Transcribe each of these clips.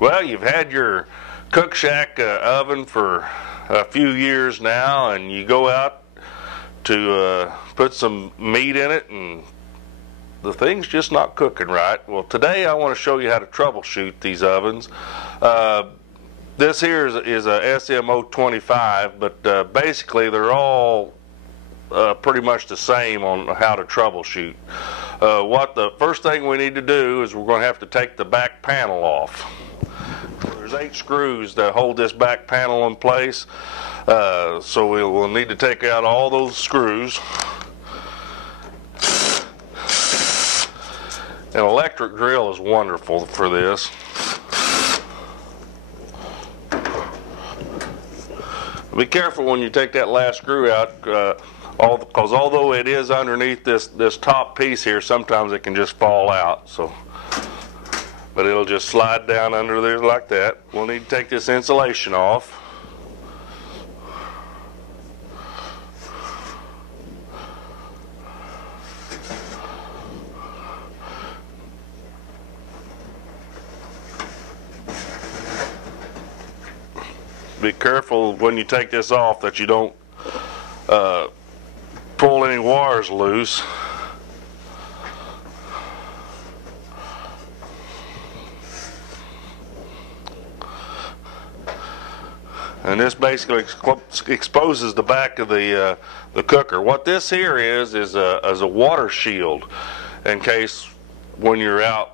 Well, you've had your Cookshack oven for a few years now, and you go out to put some meat in it and the thing's just not cooking right. Well, today I want to show you how to troubleshoot these ovens. This here is a SM025, but basically they're all pretty much the same on how to troubleshoot. What the first thing we need to do is we're going to have to take the back panel off. There's 8 screws that hold this back panel in place, so we'll need to take out all those screws. An electric drill is wonderful for this. Be careful when you take that last screw out, because although it is underneath this top piece here, sometimes it can just fall out. But it'll just slide down under there like that. We'll need to take this insulation off. Be careful when you take this off that you don't pull any wires loose. And this basically exposes the back of the cooker. What this here is a water shield in case when you're out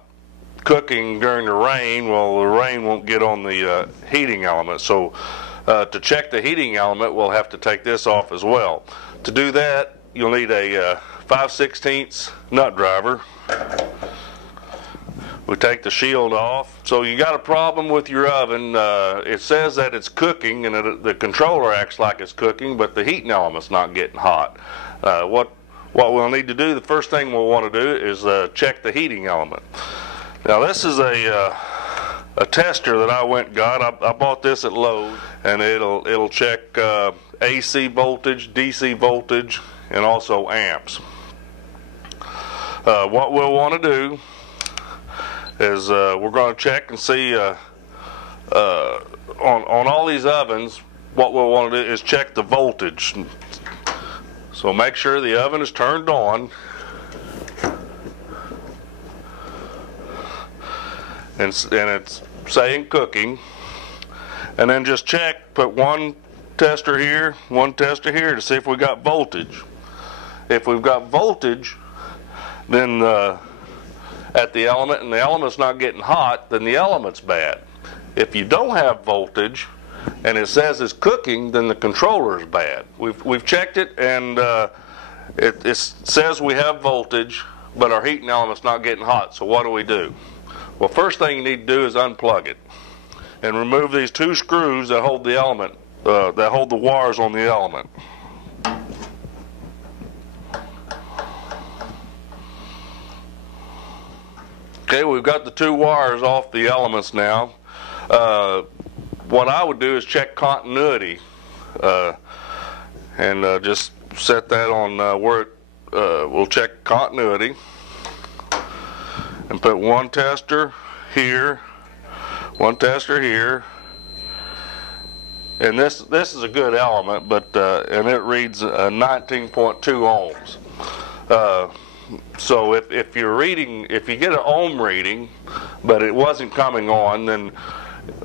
cooking during the rain, well, the rain won't get on the heating element. So to check the heating element, we'll have to take this off as well. To do that, you'll need a 5/16 nut driver. We take the shield off. So you got a problem with your oven. It says that it's cooking and the controller acts like it's cooking, but the heating element's not getting hot. What we'll need to do, the first thing we'll want to do is check the heating element. Now this is a tester that I went and got. I bought this at Lowe's, and it'll check AC voltage, DC voltage, and also amps. What we'll want to do is we're going to check and see on all these ovens. What we'll want to do is check the voltage. So make sure the oven is turned on. And it's saying cooking, and then just check, put one tester here, one tester here to see if we got voltage. If we've got voltage, then at the element and the element's not getting hot, then the element's bad. If you don't have voltage and it says it's cooking, then the controller is bad. We've checked it, and it says we have voltage, but our heating element's not getting hot. So what do? Well, first thing you need to do is unplug it and remove these 2 screws that hold the element, that hold the wires on the element. Okay, we've got the 2 wires off the elements now. What I would do is check continuity, and just set that on where we'll check continuity. And put one tester here, one tester here, and this is a good element, but and it reads 19.2 ohms. So if you get an ohm reading, but it wasn't coming on, then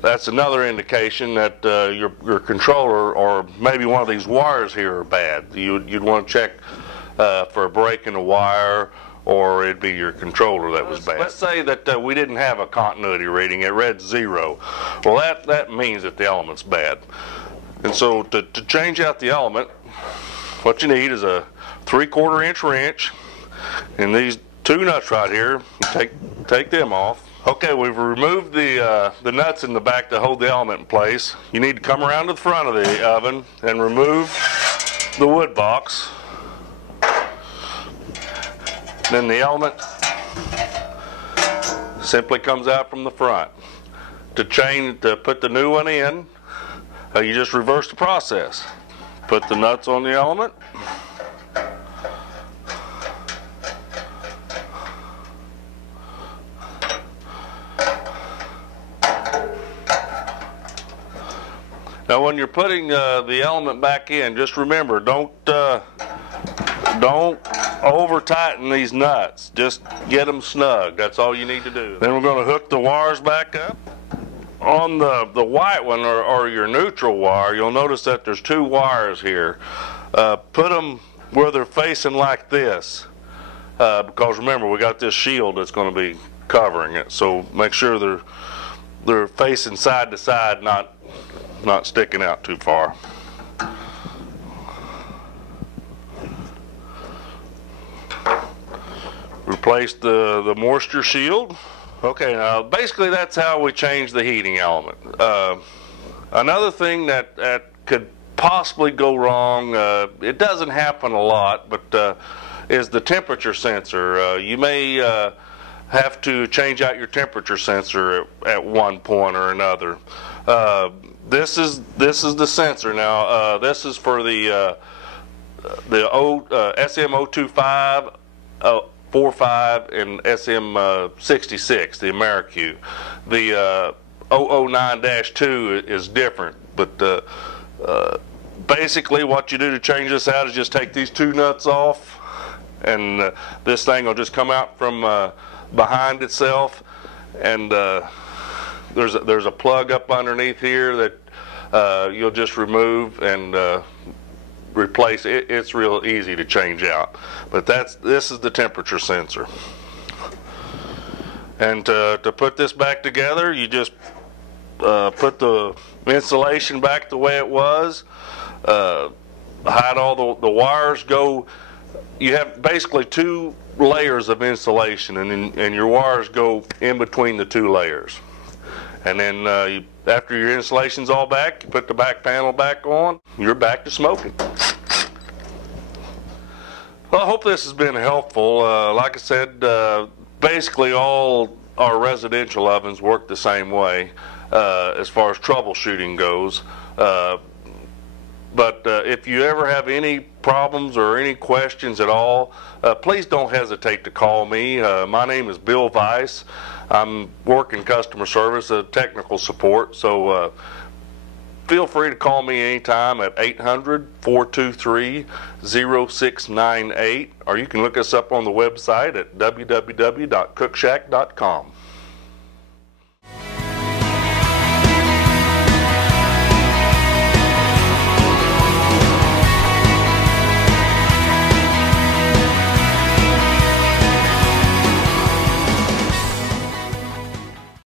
that's another indication that your controller or maybe one of these wires here are bad. You'd want to check for a break in the wire, or it'd be your controller that was bad. Let's say that we didn't have a continuity reading, it read 0. Well, that means that the element's bad. And so to change out the element, what you need is a 3/4 inch wrench, and these 2 nuts right here, take them off. Okay, we've removed the nuts in the back that hold the element in place. You need to come around to the front of the oven and remove the wood box. Then the element simply comes out from the front. To put the new one in, you just reverse the process. Put the nuts on the element. Now when you're putting the element back in, just remember, don't over tighten these nuts. Just get them snug. That's all you need to do. Then we're going to hook the wires back up. On the white one, or your neutral wire, you'll notice that there's two wires here. Put them where they're facing like this, because remember, we got this shield that's going to be covering it. So make sure they're facing side to side, not sticking out too far. Replace the moisture shield. Okay, now basically that's how we change the heating element. Another thing that could possibly go wrong, it doesn't happen a lot, but is the temperature sensor. You may have to change out your temperature sensor at one point or another. This is the sensor. Now this is for the SM025, 45, and SM66, the AmeriQ. The 009-2 is different, but basically what you do to change this out is just take these two nuts off, and this thing will just come out from behind itself, and there's a plug up underneath here that you'll just remove and replace it. It's real easy to change out, but this is the temperature sensor. And to put this back together, you just put the insulation back the way it was, hide all the wires. You have basically two layers of insulation, and your wires go in between the two layers. And then after your insulation's all back, you put the back panel back on, you're back to smoking. Well, I hope this has been helpful. Like I said, basically all our residential ovens work the same way as far as troubleshooting goes. But if you ever have any problems or any questions at all, please don't hesitate to call me. My name is Bill Weiss. I'm working customer service, technical support, so feel free to call me anytime at 800-423-0698, or you can look us up on the website at www.cookshack.com.